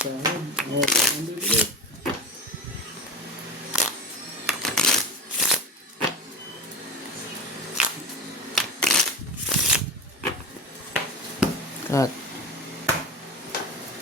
Sahod. Oh, ang bibilit. Cut.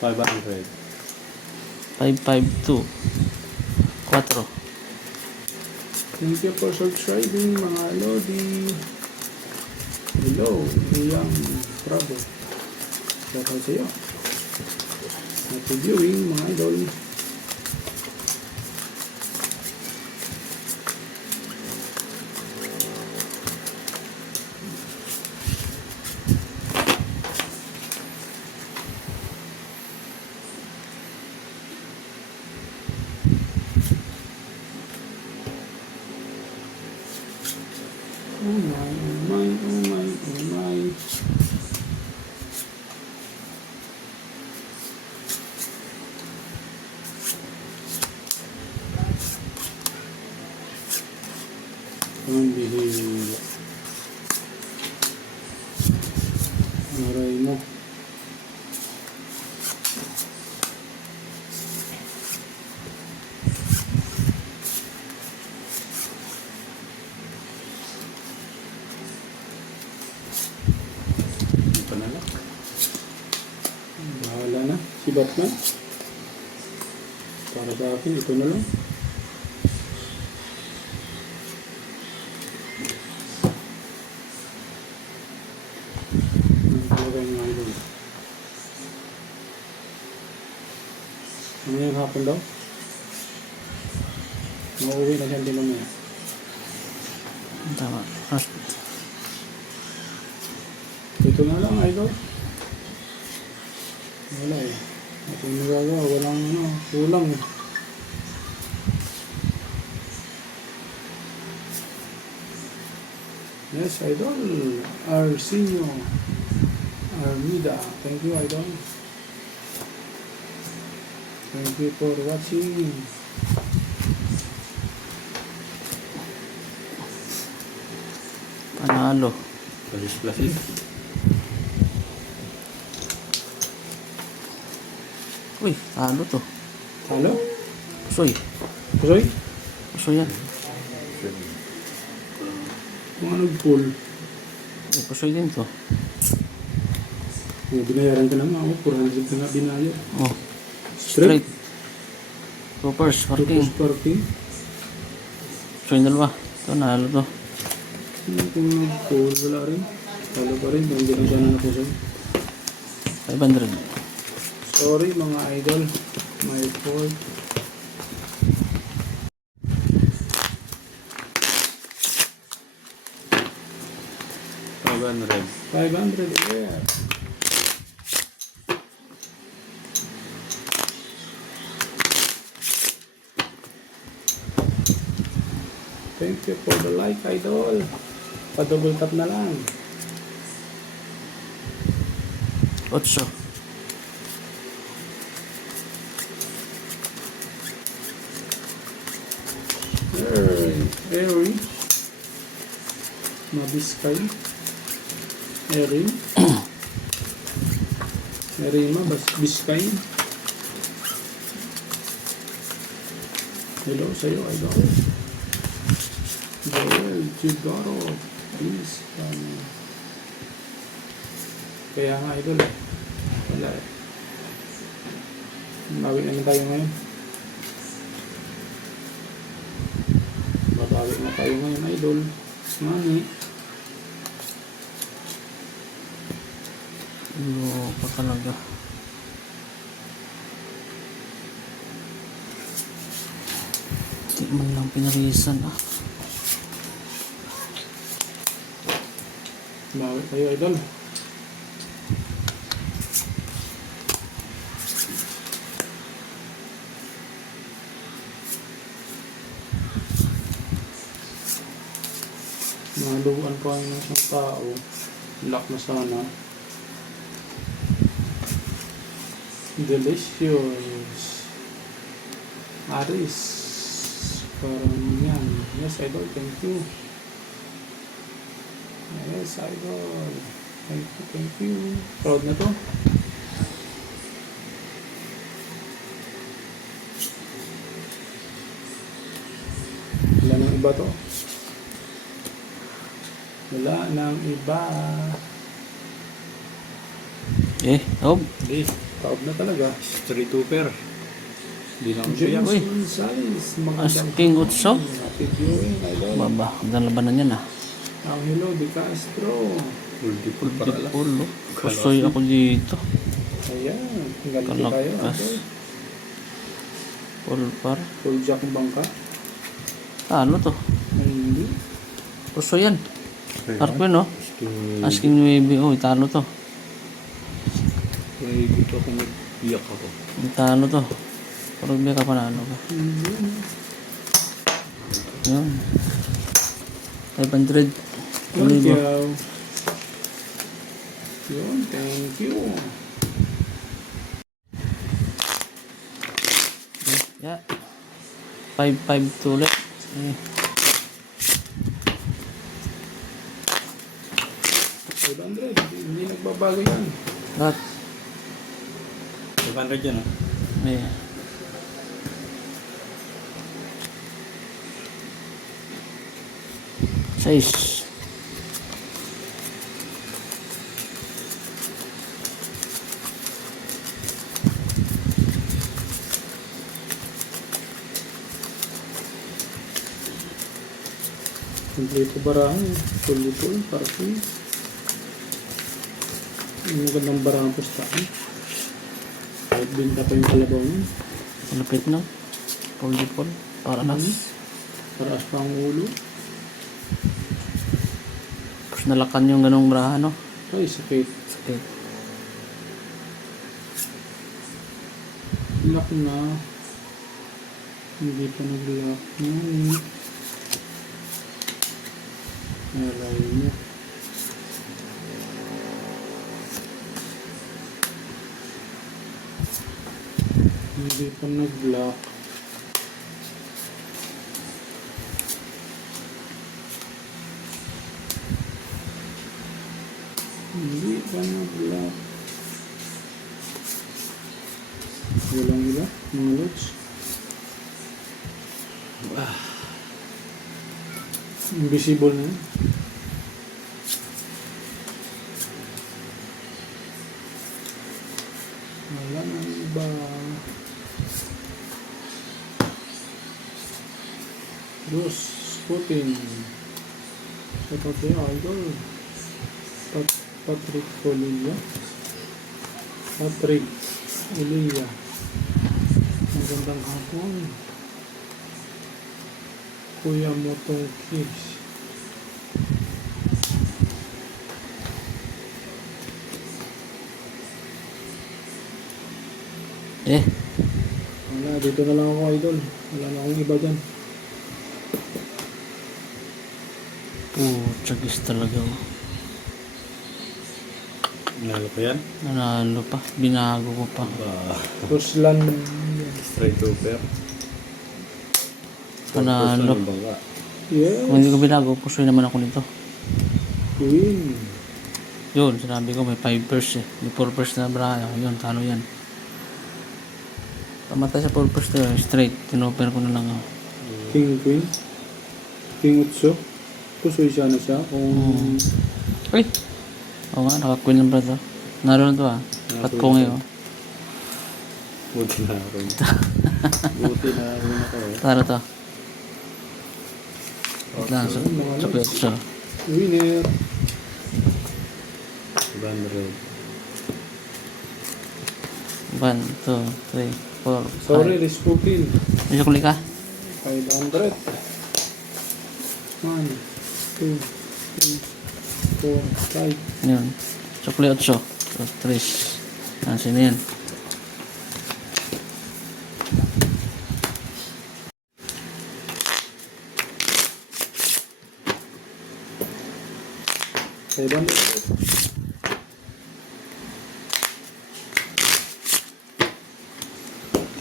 500. 552. 4. Thank you for subscribing mga Lodi. Hello, Iyang Bravo. Shoutout sa iyo. Happy viewing mga idol. Oh my, oh my, oh my, oh my. Ang bihira. Aray mo. Panalak. Bahala na. Si Batman. Para sa akin, ito na lang. Ang talaga yung mga idol. Ano yung hapon daw? Mauwi na siya din mamaya. Tama. Ito na lang, idol. Wala eh. Ito yung nagagawa. Walang ano, kulang eh. Yes, idol. Arsenio Armida. Thank you, idol. Thank you for watching. Panalo. Plasis. Uy, talo to. Halo? Pusoy. Kusoy? Pusoy yan. Kung nag-pull. Uy, pusoy din to. Binayaran ka naman ako. 400 ka nga binayad. Oh. Straight. Straight. Toppers, parking. Tapos parking. Pusoy dalawa. Ito, nalo to. Kung nag-pull, wala rin. Halo pa rin. Kung hindi na sana napusoy. 500. Sorry mga idol. My fault. $500, yeah. Thank you for the like, idol. Pa-double tap na lang. 8. Eri. Mabiskay. Erin. Erima, Biskay. Hello sa'yo, idol. Joel Gigaro. Please, kaya nga, idol. Wala eh. Bawi naman tayo ngayon. Babawi na tayo ngayon, idol. Mami. Ano pa talaga. Hindi man lang pinarisan ah. Bawi tayo, idol. Maluan pa yung isang tao. Lock na sana. Delicious. Aris. Parang yan. Yes, idol. Thank you. Yes, idol. Thank you, thank you. Proud na to. ba to? Wala nang iba. Oh. Hindi. Taob na talaga. Street Trooper. Hindi na ako James Uy. Gonzalez. Magandang Asking Utso. happy viewing, idol. Baba, ang labanan yan ah. Angelo De Castro. Multiple para lang. Pulo. Kusoy ako dito. Ayan. Ganti tayo. Kalakas. Idol. Pulpar. Full jack ng bangka. Ano to? Ay, hindi. Kuso yan. Arco no? Asking. Asking 9. Oh, italo to. May dito ako nag-iyak ako. Italo to. Pero may ka panalo ka. Hindi. Yun. 500. Thank Libo. you. Yun, thank you. Yeah. 5-5 to ulit. 500. Hindi nagbabago yan. Lahat. 500 yan ah. May. Size. Kompleto barahan. Full parking. Ang magandang barahan pustahan. Kahit binta pa yung kalabaw niya. Malapit no? Pol. Para nas. Paraas pa ang ulo. Tapos nalakan yung ganong braha no? Ay, sakit. Sakit. Lock na. Hindi pa nag-lock na. Alay mo. Hindi pa nag-lock. Hindi pa nag-lock. Walang ila, mga lods. Invisible na. Wala na iba. Dos, Putin. Sa pati idol. Patrick Olilla. Patrick Olilla. Magandang hapon. Kuya Motong Kids. Wala, dito na lang ako idol. Wala na akong iba dyan. Tsagis talaga oh. Nalo ko yan. Nanalo pa. Binago ko pa. Ruslan. Street Trooper. Panalo. Ng bangka. Yes. Kung hindi ko binago, pusoy naman ako nito. Queen. Yun, sinabi ko may 5 pairs eh. May 4 pairs na braha. Yun, talo yan. Pamatay sa 4 pairs to, straight. Tinoper ko na lang oh. King Queen. King Utso. Pusoy siya na siya. Kung Uy! Oo nga, naka-queen lang pala to. Naroon to ah. Patpungi oh. Buti na ako. Buti na ako eh. Tara to. Wait lang, so, chocolate siya. winner. 500. 1, 2, 3, 4, 5. Sorry, Resputin. May sukli ka? 500. 1, 2, 3, 4, 5. Ano yun? Sukli 8. So, 3. Yan, sino yan?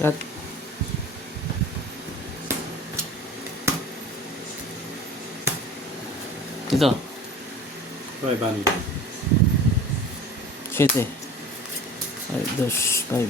Cut. Ito. 500. 7. 5, 2, 5.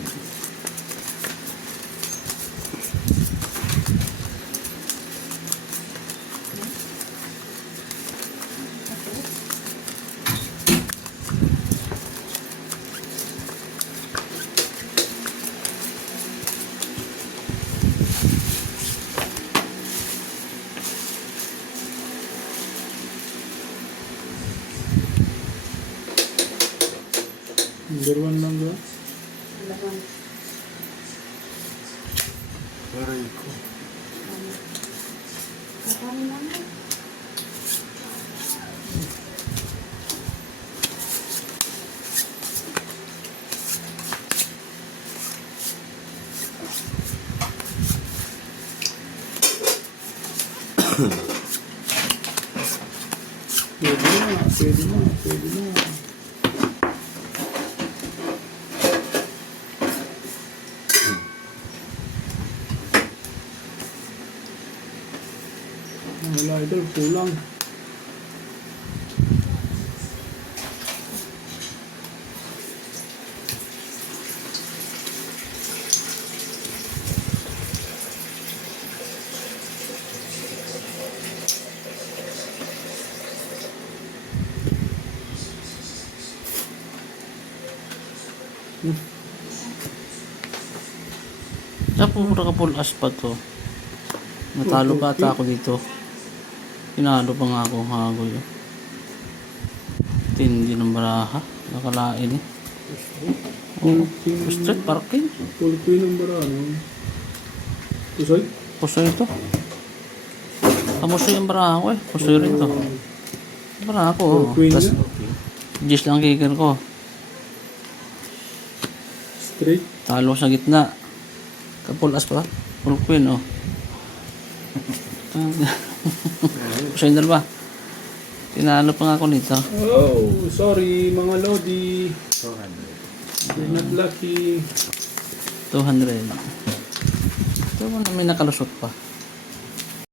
laban. Aray ko. Kakaroon naman. Pwede na, pwede na, pwede na. Wala idol, kulang. Sa pura ka full as pa to. Natalo pa ata ako dito. Pinalo pa nga ako hagoy. Tindi ng baraha. Nakalain eh. Full Street parking. Full queen ang barano. Pusoy? Pusoy ito. Kamusoy ang baraha ko eh. Pusoy rin to. Baraha ko. Full queen Tapos na. Gis lang kicker ko. Straight. Talo sa gitna. Kapul as pa. Full queen oh. Pusoy yung dalawa. Tinalo pa nga ako nito. Oh, sorry mga Lodi. 200. You're not lucky. 200. Ito mo na may nakalusot pa.